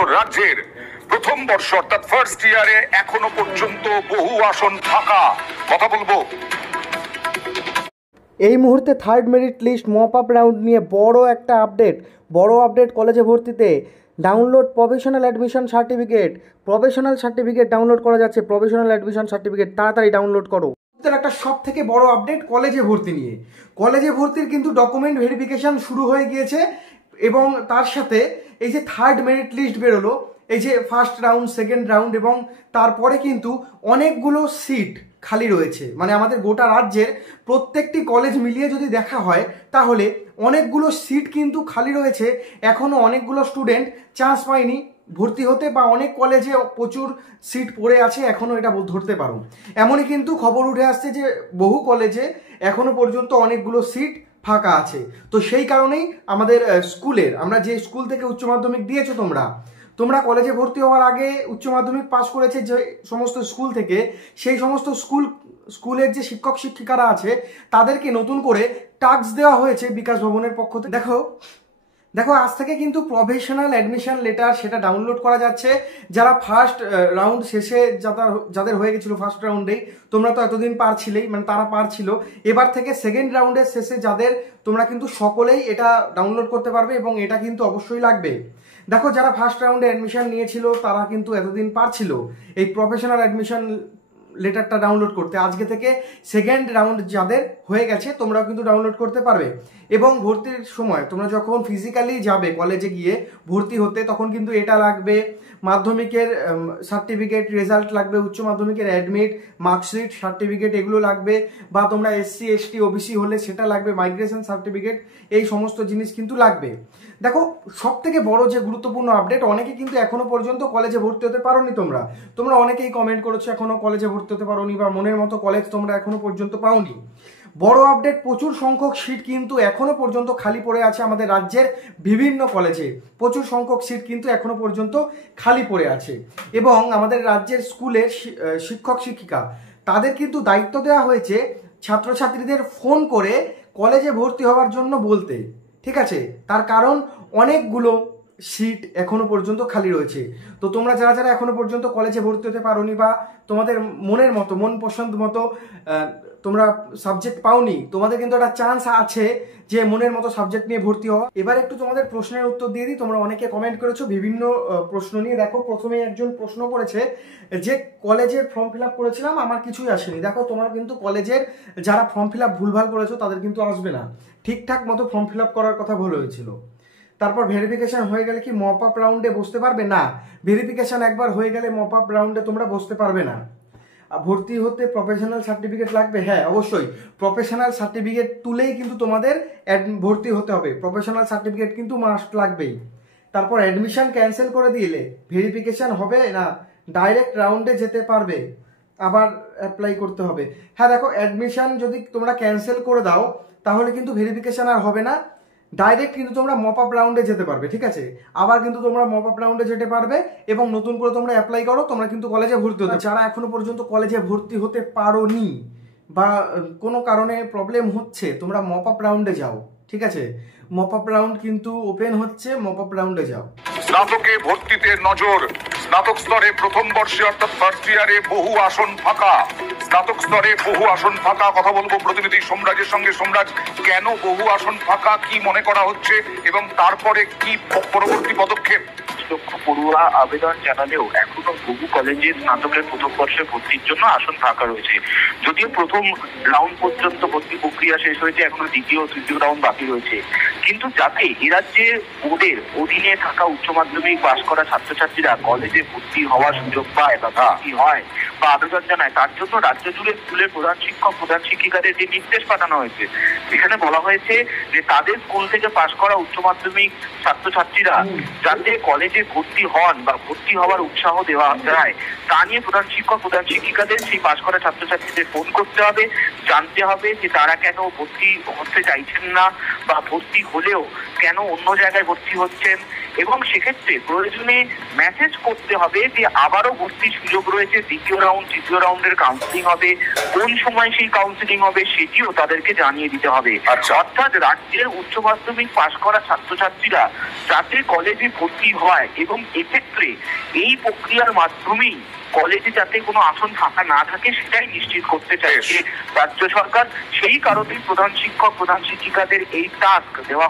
নজর। রাজ্যের প্রথম বর্ষ অর্থাৎ ফার্স্ট ইয়ারে এখনো পর্যন্ত বহু আসন ফাঁকা। কথা বলবো এই মুহূর্তে third merit list mop up round নিয়ে বড় আপডেট কলেজে ভর্তিতে download professional admission certificate download করা যাচ্ছে। প্রফেশনাল অ্যাডমিশন সার্টিফিকেট তাড়াতাড়ি ডাউনলোড করো। একটা সব থেকে বড় আপডেট কলেজে ভর্তি নিয়ে। কলেজে ভর্তির কিন্তু ডকুমেন্ট ভেরিফিকেশন শুরু হয়ে গিয়েছে এবং তার সাথে এই যে থার্ড মেরিট লিস্ট বেরোলো, এই যে ফার্স্ট রাউন্ড, সেকেন্ড রাউন্ড এবং তারপরে কিন্তু অনেকগুলো সিট খালি রয়েছে। মানে আমাদের গোটা রাজ্যের প্রত্যেকটি কলেজ মিলিয়ে যদি দেখা হয় তাহলে অনেকগুলো সিট কিন্তু খালি রয়েছে। এখনও অনেকগুলো স্টুডেন্ট চান্স পায়নি ভর্তি হতে, বা অনেক কলেজে প্রচুর সিট পড়ে আছে, এখনও এটা ধরতে পারো। এমনই কিন্তু খবর উঠে আসছে যে বহু কলেজে এখনো পর্যন্ত অনেকগুলো সিট ফাঁকা আছে। তো সেই কারণেই আমাদের স্কুলের, আমরা যে স্কুল থেকে উচ্চ মাধ্যমিক দিয়েছো তোমরা কলেজে ভর্তি হওয়ার আগে উচ্চ মাধ্যমিক পাস করেছে যে সমস্ত স্কুল থেকে, সেই সমস্ত স্কুলের যে শিক্ষক শিক্ষিকারা আছে তাদেরকে নতুন করে টাস্ক দেওয়া হয়েছে বিকাশ ভবনের পক্ষ থেকে। দেখো আজ থেকে কিন্তু প্রফেশনাল অ্যাডমিশন লেটার সেটা ডাউনলোড করা যাচ্ছে। যারা ফার্স্ট রাউন্ড শেষে যাদের হয়ে গেছিল ফার্স্ট রাউন্ডেই, তোমরা তো এতদিন পারছিলেই, মানে তারা পারছিল, এবার থেকে সেকেন্ড রাউন্ডের শেষে যাদের, তোমরা কিন্তু সকলেই এটা ডাউনলোড করতে পারবে এবং এটা কিন্তু অবশ্যই লাগবে। দেখো যারা ফার্স্ট রাউন্ডে অ্যাডমিশন নিয়েছিল তারা কিন্তু এতদিন পারছিল এই প্রফেশনাল অ্যাডমিশন লেটারটা ডাউনলোড করতে। আজকে থেকে সেকেন্ড রাউন্ড যাদের হয়ে গেছে তোমরাও কিন্তু ডাউনলোড করতে পারবে। এবং ভর্তির সময় তোমরা যখন ফিজিক্যালি যাবে কলেজে গিয়ে ভর্তি হতে, তখন কিন্তু এটা লাগবে, মাধ্যমিকের সার্টিফিকেট, রেজাল্ট লাগবে, উচ্চ মাধ্যমিকের অ্যাডমিট, মার্কশিট, সার্টিফিকেট এগুলো লাগবে, বা তোমরা SC ST OBC হলে সেটা লাগবে, মাইগ্রেশন সার্টিফিকেট, এই সমস্ত জিনিস কিন্তু লাগবে। দেখো সব থেকে বড় যে গুরুত্বপূর্ণ আপডেট, অনেকে কিন্তু এখনো পর্যন্ত কলেজে ভর্তি হতে পারোনি। তোমরা অনেকেই কমেন্ট করেছো এখনো কলেজে ভর্তি হতে পারোনি, বা মনের মতো কলেজ তোমরা এখনো পর্যন্ত পাওনি। বড় আপডেট, প্রচুর সংখ্যক সিট কিন্তু এখনো পর্যন্ত খালি পড়ে আছে আমাদের রাজ্যের বিভিন্ন কলেজে। প্রচুর সংখ্যক সিট কিন্তু এখনো পর্যন্ত খালি পড়ে আছে এবং আমাদের রাজ্যের স্কুলের শিক্ষক শিক্ষিকা তাদের কিন্তু দায়িত্ব দেওয়া হয়েছে ছাত্রছাত্রীদের ফোন করে কলেজে ভর্তি হওয়ার জন্য বলতে। ঠিক আছে, তার কারণ অনেকগুলো সিট এখনো পর্যন্ত খালি রয়েছে। তো তোমরা যারা এখনো পর্যন্ত কলেজে ভর্তি হতে পারোনি, বা তোমাদের মনের মতো, মন পছন্দ মতো তোমরা সাবজেক্ট পাওনি, তোমাদের কিন্তু একটা চান্স আছে যে মনের মতো সাবজেক্ট নিয়ে ভর্তি হওয়া। এবার একটু তোমাদের প্রশ্নের উত্তর দিয়ে দিই। তোমরা অনেকে কমেন্ট করেছো বিভিন্ন প্রশ্ন নিয়ে। দেখো প্রথমে একজন প্রশ্ন করেছে যে কলেজের ফর্ম ফিল আপ করেছিলাম, আমার কিছুই আসেনি। দেখো তোমার কিন্তু কলেজের যারা ফর্ম ফিল আপ ভুলভাল করেছো তাদের কিন্তু আসবে না, ঠিকঠাক মতো ফর্ম ফিল আপ করার কথা বলা হয়েছিল। তারপর ভেরিফিকেশন হয়ে গেলে কি মপ আপ রাউন্ডে বসতে পারবে না? ভেরিফিকেশন একবার হয়ে গেলে মপ আপ রাউন্ডে তোমরা বসতে পারবে না। ভর্তি হতে প্রফেশনাল সার্টিফিকেট লাগবে, হ্যাঁ অবশ্যই প্রফেশনাল সার্টিফিকেট তুলেই কিন্তু তোমাদের ভর্তি হতে হবে। প্রফেশনাল সার্টিফিকেট কিন্তু মাস্ট লাগবেই। তারপর অ্যাডমিশন ক্যান্সেল করে দিলে ভেরিফিকেশন হবে না, ডাইরেক্ট রাউন্ডে যেতে পারবে, আবার অ্যাপ্লাই করতে হবে। হ্যাঁ দেখো অ্যাডমিশন যদি তোমরা ক্যান্সেল করে দাও তাহলে কিন্তু ভেরিফিকেশন আর হবে না, ডাইরেক্ট কিন্তু তোমরা মপ আপ রাউন্ডে যেতে পারবে। ঠিক আছে, আবার কিন্তু তোমরা মপ আপ রাউন্ডে যেতে পারবে এবং নতুন করে তোমরা অ্যাপ্লাই করো, তোমরা কিন্তু কলেজে ভর্তি হতে। যারা এখনো পর্যন্ত কলেজে ভর্তি হতে পারোনি বা কোনো কারণে প্রবলেম হচ্ছে, তোমরা মপ আপ রাউন্ডে যাও। ঠিক আছে, মপ আপ রাউন্ড কিন্তু ওপেন হচ্ছে, মপ আপ রাউন্ডে যাও। স্নাতকে ভর্তিতে নজর। স্নাতক স্তরে প্রথম বর্ষে অর্থাৎ ফার্স্ট ইয়ারে বহু আসন ফাঁকা। স্নাতক স্তরে বহু আসন ফাঁকা। কথা বলবো প্রতিনিধি সোমরাজের সঙ্গে। সোমরাজ, কেন বহু আসন ফাঁকা, কি মনে করা হচ্ছে এবং তারপরে কি পরবর্তী পদক্ষেপ? লক্ষ পড়ুয়া আবেদন জানালেও এখনো বহু কলেজে স্নাতকের প্রথম বর্ষে ভর্তির জন্য আসন ফাঁকা রয়েছে। যদিও প্রথম রাউন্ড পর্যন্ত ভর্তি প্রক্রিয়া শেষ হয়েছে, এখনো দ্বিতীয় তৃতীয় রাউন্ড বাকি রয়েছে। কিন্তু যাতে এ রাজ্যে বোর্ডের অধীনে থাকা উচ্চ মাধ্যমিক পাশ করা ছাত্রছাত্রীরা কলেজে ভর্তি হওয়ার সুযোগ পায় বা ভর্তি হয় বা আবেদন জানায়, তার জন্য রাজ্য জুড়ে স্কুলের প্রধান শিক্ষক প্রধান শিক্ষিকাদের যে নির্দেশ পাঠানো হয়েছে, এখানে বলা হয়েছে যে তাদের স্কুল থেকে পাশ করা উচ্চ মাধ্যমিক ছাত্রছাত্রীরা যাতে কলেজে ভর্তি হন বা ভর্তি হওয়ার উৎসাহ দেওয়া যায়, তা নিয়ে প্রধান শিক্ষক প্রধান শিক্ষিকাদের সেই পাশ করা ছাত্রছাত্রীদের ফোন করতে হবে, জানতে হবে যে তারা কেন ভর্তি হতে চাইছেন না বা ভর্তি হলেও কেন অন্য জায়গায় ভর্তি হচ্ছেন, এবং সেক্ষেত্রে প্রয়োজনে মেসেজ করতে হবে যে আবারও ভর্তির সুযোগ রয়েছে, দ্বিতীয় রাউন্ড তৃতীয় রাউন্ডের কাউন্সিলিং হবে, কোন সময় সেই কাউন্সিলিং হবে সেটিও তাদেরকে জানিয়ে দিতে হবে। আচ্ছা। অর্থাৎ রাজ্যের উচ্চ মাধ্যমিক পাশ করা ছাত্রছাত্রীরা যাতে কলেজে ভর্তি হয় এবং এক্ষেত্রে এই প্রক্রিয়ার মাধ্যমেই কলেজে যাতে কোনো আসন ফাঁকা না থাকে সেটাই নিশ্চিত করতে চাইছে রাজ্য সরকার। সেই কারণেই প্রধান শিক্ষক প্রধান শিক্ষিকাদের এই টাস্ক দেওয়া